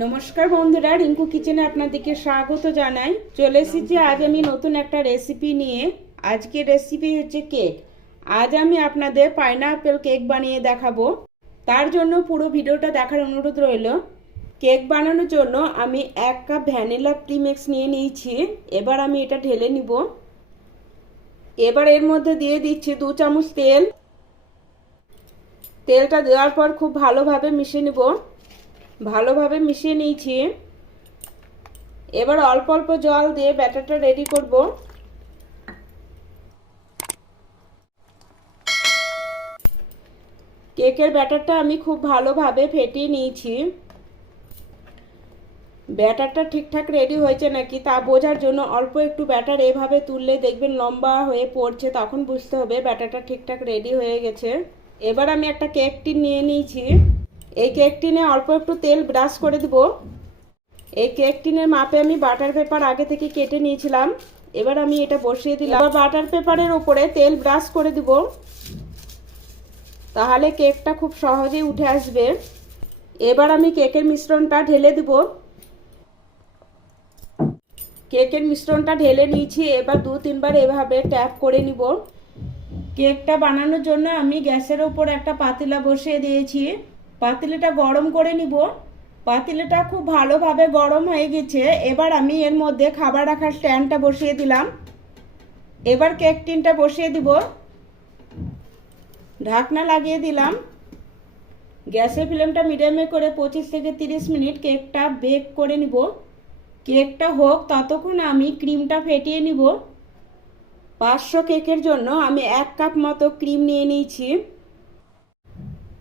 নমস্কার বন্ধুরা, রিঙ্কু কিচেনে আপনাদেরকে স্বাগত জানাই। চলে এসেছি, আজ আমি নতুন একটা রেসিপি নিয়ে। আজকের রেসিপি হচ্ছে কেক আজ আমি আপনাদের পাইনাপেল কেক বানিয়ে দেখাবো। তার জন্য পুরো ভিডিওটা দেখার অনুরোধ রইল। কেক বানানোর জন্য আমি এক কাপ ভ্যানিলা প্রিমিক্স নিয়ে নিয়েছি। এবার আমি এটা ঢেলে নিব। এবার এর মধ্যে দিয়ে দিচ্ছি দু চামচ তেল। তেলটা দেওয়ার পর খুব ভালোভাবে মিশিয়ে নেব। ভালোভাবে মিশিয়ে নিয়েছি। এবার অল্প অল্প জল দিয়ে ব্যাটারটা রেডি করব। কেকের ব্যাটারটা আমি খুব ভালোভাবে ফেটিয়ে নিয়েছি। ব্যাটারটা ঠিকঠাক রেডি হয়েছে নাকি তা বোঝার জন্য অল্প একটু ব্যাটার এভাবে তুললে দেখবেন লম্বা হয়ে পড়ছে, তখন বুঝতে হবে ব্যাটারটা ঠিকঠাক রেডি হয়ে গেছে। এবার আমি একটা কেক টিন নিয়ে নিয়েছি। এই কেক টিনে অল্প একটু তেল ব্রাশ করে দেব। এই কেক টিনের মাপে আমি বাটার পেপার আগে থেকে কেটে নিয়েছিলাম। এবার আমি এটা বসিয়ে দিলাম। বাটার পেপারের উপরে তেল ব্রাশ করে দেব। তাহলে কেকটা খুব সহজেই উঠে আসবে। এবার আমি কেকের মিশ্রণটা ঢেলে দেব। কেকের মিশ্রণটা ঢেলে নিয়েছি। এবার দু তিনবার এভাবে ট্যাপ করে নিব। কেকটা বানানোর জন্য আমি গ্যাসের ওপর একটা পাতিলা বসিয়ে দিয়েছি। পাতিলাটা গরম করে নিব। পাতিলাটা খুব ভালোভাবে গরম হয়ে গেছে। এবার আমি এর মধ্যে খাবার রাখার স্ট্যান্ডটা বসিয়ে দিলাম। এবার কেক টিনটা বসিয়ে দিব। ঢাকনা লাগিয়ে দিলাম। গ্যাসের ফ্লেমটা মিডিয়ামে করে পঁচিশ থেকে তিরিশ মিনিট কেকটা বেক করে নিব। কেকটা হোক, ততক্ষণ আমি ক্রিমটা ফেটিয়ে নিব। পাঁচশো কেকের জন্য আমি এক কাপ মতো ক্রিম নিয়ে নিয়েছি।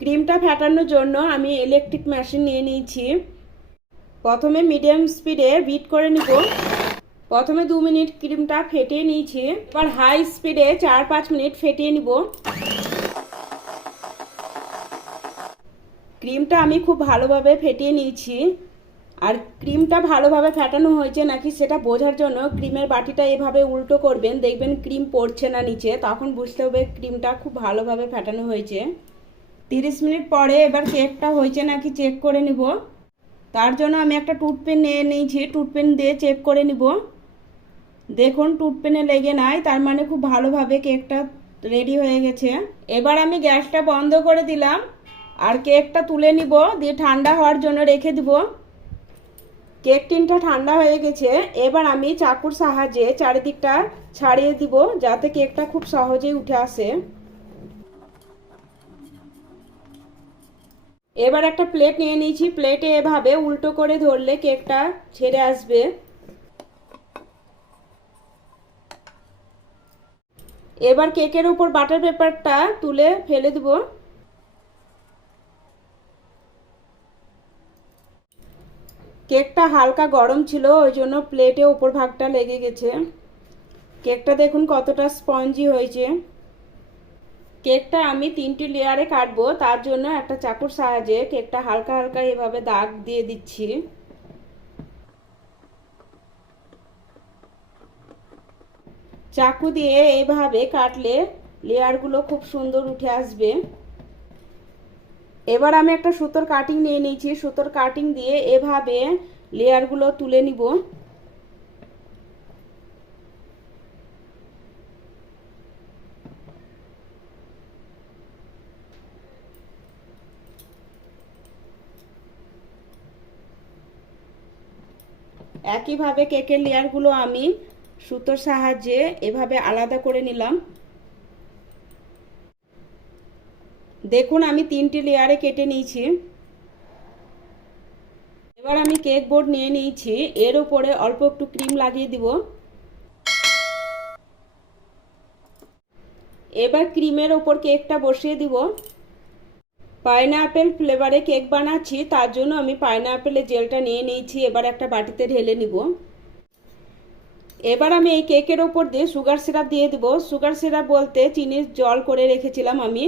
ক্রিমটা ফেটানোর জন্য আমি ইলেকট্রিক মেশিন নিয়ে নিয়েছি। প্রথমে মিডিয়াম স্পিডে বিট করে নিব। প্রথমে দু মিনিট ক্রিমটা ফেটিয়ে নিয়েছি। এবার হাই স্পিডে চার পাঁচ মিনিট ফেটিয়ে নিব। ক্রিমটা আমি খুব ভালোভাবে ফেটিয়ে নিয়েছি। আর ক্রিমটা ভালোভাবে ফেটানো হয়েছে নাকি সেটা বোঝার জন্য ক্রিমের বাটিটা এভাবে উল্টো করবেন, দেখবেন ক্রিম পড়ছে না নিচে, তখন বুঝতে হবে ক্রিমটা খুব ভালোভাবে ফেটানো হয়েছে। তিরিশ মিনিট পরে এবার কেকটা হয়েছে নাকি চেক করে নিব। তার জন্য আমি একটা টুথপেন নিয়ে নিয়েছি টুথপেন দিয়ে চেক করে নিব। দেখুন টুথপেনে লেগে নাই, তার মানে খুব ভালোভাবে কেকটা রেডি হয়ে গেছে। এবার আমি গ্যাসটা বন্ধ করে দিলাম আর কেকটা তুলে নিব, দিয়ে ঠান্ডা হওয়ার জন্য রেখে দিব। কেক টিনটা ঠান্ডা হয়ে গেছে, এবার আমি চাকুর সাহায্যে চারিদিকটা ছাড়িয়ে দিব যাতে কেকটা খুব সহজেই উঠে আসে। এবার একটা প্লেট নিয়ে নিয়েছি। প্লেটে এভাবে উল্টো করে ধরলে কেকটা ছেড়ে আসবে। এবার কেকের উপর বাটার পেপারটা তুলে ফেলে দেব। কেকটা হালকা গরম ছিল, ওই জন্য প্লেটে উপর ভাগটা লেগে গেছে। কেকটা দেখুন কতটা স্পঞ্জি হয়েছে। কেকটা আমি তিনটি লেয়ারে কাটবো, তার জন্য একটা চাকুর সাহায্যে কেকটা হালকা হালকা এভাবে দাগ দিয়ে দিচ্ছি। চাকু দিয়ে এইভাবে কাটলে লেয়ারগুলো খুব সুন্দর উঠে আসবে। এবার আমি একটা সুতোর কাটিং নিয়ে নিয়েছি, সুতোর কাটিং দিয়ে এভাবে লেয়ারগুলো তুলে নিব। একইভাবে কেকের লেয়ারগুলো আমি সুতোর সাহায্যে এভাবে আলাদা করে নিলাম। দেখুন, আমি তিনটি লেয়ারে কেটে নিয়েছি। এবার আমি কেক বোর্ড নিয়ে নিয়েছি। এর উপরে অল্প একটু ক্রিম লাগিয়ে দিব। এবার ক্রিমের ওপর কেকটা বসিয়ে দিব। পাইনাপেল ফ্লেভারে কেক বানাচ্ছি, তার জন্য আমি পাইনাপেলের জেলটা নিয়ে নিয়েছি, এবার একটা বাটিতে ঢেলে নিব। এবার আমি এই কেকের ওপর দিয়ে সুগার সিরাপ দিয়ে দেব। সুগার সিরাপ বলতে চিনির জল করে রেখেছিলাম আমি।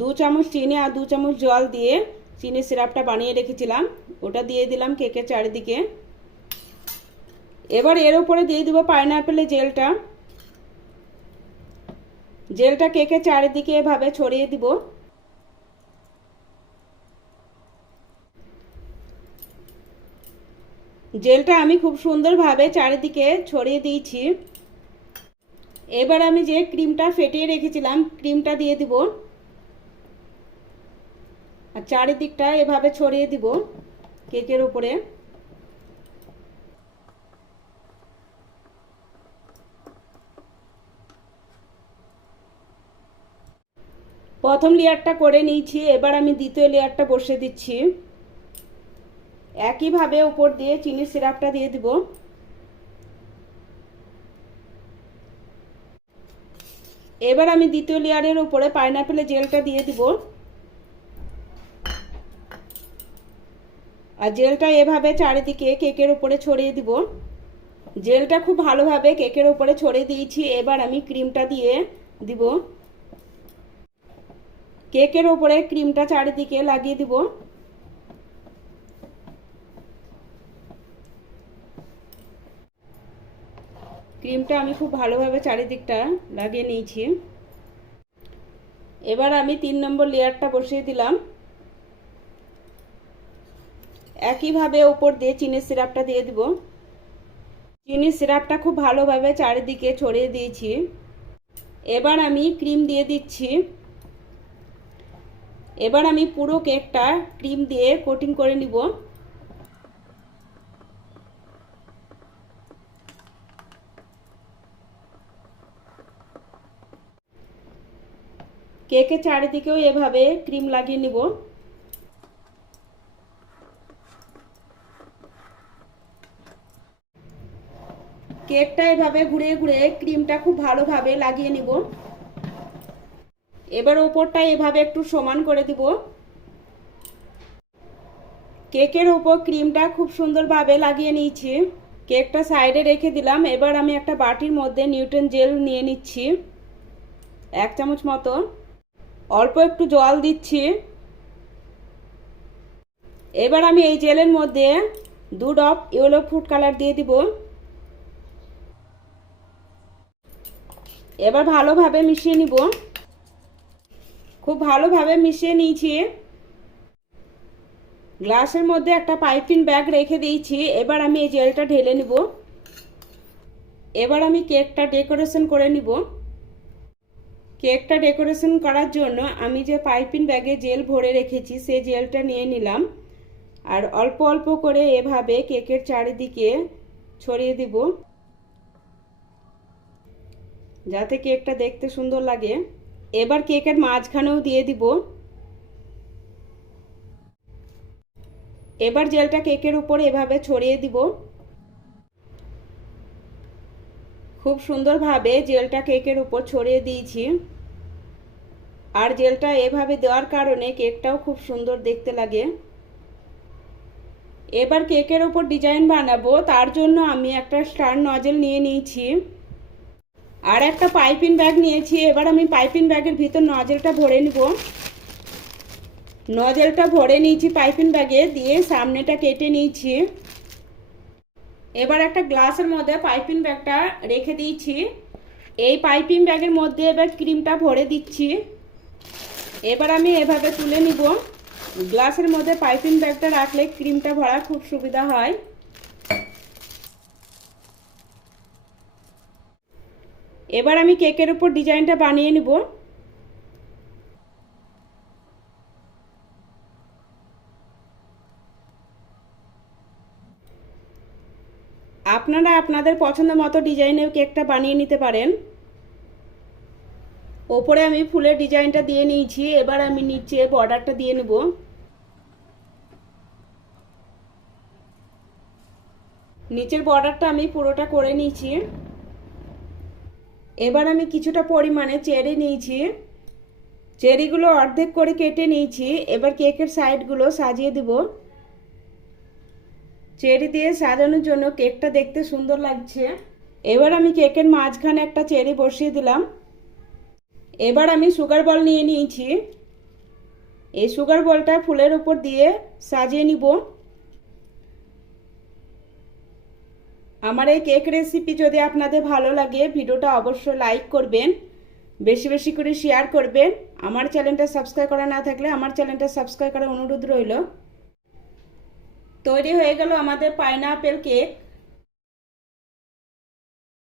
দু চামচ চিনি আর দু চামচ জল দিয়ে চিনি সিরাপটা বানিয়ে রেখেছিলাম। ওটা দিয়ে দিলাম কেকের চারিদিকে। এবার এর উপরে দিয়ে দেবো পাইনাপেলের জেলটা। জেলটা কেকের চারিদিকে এভাবে ছড়িয়ে দিব। জেলটা আমি খুব সুন্দরভাবে চারিদিকে ছড়িয়ে দিয়েছি। এবার আমি যে ক্রিমটা ফেটিয়ে রেখেছিলাম, ক্রিমটা দিয়ে দিব। আর চারিদিকটা এভাবে ছড়িয়ে দিব কেকের উপরে। প্রথম লেয়ারটা করে নিয়েছি, এবার আমি দ্বিতীয় লেয়ারটা বসে দিচ্ছি। একইভাবে উপর দিয়ে চিনির সিরাপটা দিয়ে দিব। এবার আমি দ্বিতীয় লেয়ারের উপরে পাইনাপেলের জেলটা দিয়ে দিব। আর জেলটা এভাবে চারিদিকে কেকের উপরে ছড়িয়ে দিব। জেলটা খুব ভালোভাবে কেকের উপরে ছড়িয়ে দিয়েছি, এবার আমি ক্রিমটা দিয়ে দিব। কেকের ওপরে ক্রিমটা চারিদিকে লাগিয়ে দিব। ক্রিমটা আমি খুব ভালোভাবে চারিদিকটা লাগিয়ে নিয়েছি। এবার আমি তিন নম্বর লেয়ারটা বসিয়ে দিলাম। একইভাবে ওপর দিয়ে চিনির সিরাপটা দিয়ে দিব। চিনির সিরাপটা খুব ভালোভাবে চারিদিকে ছড়িয়ে দিয়েছি। এবার আমি ক্রিম দিয়ে দিচ্ছি। এবার আমি পুরো কেকটা ক্রিম দিয়ে কোটিং করে নিব। কেকের চারিদিকেও এভাবে ক্রিম লাগিয়ে নিব। কেকটা এভাবে ঘুরে ঘুরে ক্রিমটা খুব ভালোভাবে লাগিয়ে নিব। এবার ওপরটা এভাবে একটু সমান করে দিব। কেকের ওপর ক্রিমটা খুব সুন্দরভাবে লাগিয়ে নিয়েছি। কেকটা সাইডে রেখে দিলাম। এবার আমি একটা বাটির মধ্যে নিউটন জেল নিয়ে নিচ্ছি। এক চামচ মতো। অল্প একটু জল দিচ্ছি। এবার আমি এই জেলের মধ্যে দু ডপ ইয়েলো ফুড কালার দিয়ে দিব। এবার ভালোভাবে মিশিয়ে নিব। খুব ভালোভাবে মিশিয়ে নিয়েছি। গ্লাসের মধ্যে একটা পাইপিং ব্যাগ রেখে দিয়েছি। এবার আমি এই জেলটা ঢেলে নিব। এবার আমি কেকটা ডেকোরেশন করে নিব। কেকটা ডেকোরেশন করার জন্য আমি যে পাইপিন ব্যাগে জেল ভরে রেখেছি, সেই জেলটা নিয়ে নিলাম। আর অল্প অল্প করে এভাবে কেকের চারিদিকে ছড়িয়ে দিব। যাতে কেকটা দেখতে সুন্দর লাগে। এবার কেকের মাঝখানেও দিয়ে দিব। এবার জেলটা কেকের উপর এভাবে ছড়িয়ে দিব। খুব সুন্দরভাবে জেলটা কেকের উপর ছড়িয়ে দিয়েছি। আর জেলটা এভাবে দেওয়ার কারণে কেকটাও খুব সুন্দর দেখতে লাগে। এবার কেকের ওপর ডিজাইন বানাবো, তার জন্য আমি একটা স্টার নজেল নিয়ে নিয়েছি। আর একটা পাইপিং ব্যাগ নিয়েছি, এবার আমি পাইপিং ব্যাগের ভিতর নজেলটা ভরে নিব। নজেলটা ভরে নিয়েছি পাইপিং ব্যাগে, দিয়ে সামনেটা কেটে নিয়েছি। এবার একটা গ্লাসের মধ্যে পাইপিং ব্যাগটা রেখে দিয়েছি। এই পাইপিং ব্যাগের মধ্যে এবার ক্রিমটা ভরে দিচ্ছি। এবার আমি এভাবে তুলে নিব। গ্লাসের মধ্যে পাইপিং ব্যাগটা রাখলে ক্রিমটা ভরা খুব সুবিধা হয়। এবার আমি কেকের উপর ডিজাইনটা বানিয়ে নিব। আপনারা আপনাদের পছন্দ মতো ডিজাইনের কেকটা বানিয়ে নিতে পারেন। ওপরে আমি ফুলের ডিজাইনটা দিয়ে নিয়েছি, এবার আমি নিচে বর্ডারটা দিয়ে নেব। নিচের বর্ডারটা আমি পুরোটা করে নিয়েছি। এবার আমি কিছুটা পরিমাণে চেরি নিয়েছি। চেরিগুলো অর্ধেক করে কেটে নিয়েছি, এবার কেকের সাইডগুলো সাজিয়ে দিব। চেরি দিয়ে সাজানোর জন্য কেকটা দেখতে সুন্দর লাগছে। এবার আমি কেকের মাঝখানে একটা চেরি বসিয়ে দিলাম। এবার আমি সুগার বল নিয়ে নিয়েছি। এই সুগার বলটা ফুলের উপর দিয়ে সাজিয়ে নিব। আমার এই কেক রেসিপি যদি আপনাদের ভালো লাগে, ভিডিওটা অবশ্যই লাইক করবেন, বেশি বেশি করে শেয়ার করবেন। আমার চ্যানেলটা সাবস্ক্রাইব করা না থাকলে আমার চ্যানেলটা সাবস্ক্রাইব করার অনুরোধ রইল। তৈরি হয়ে গেল আমাদের পাইনাপেল কেক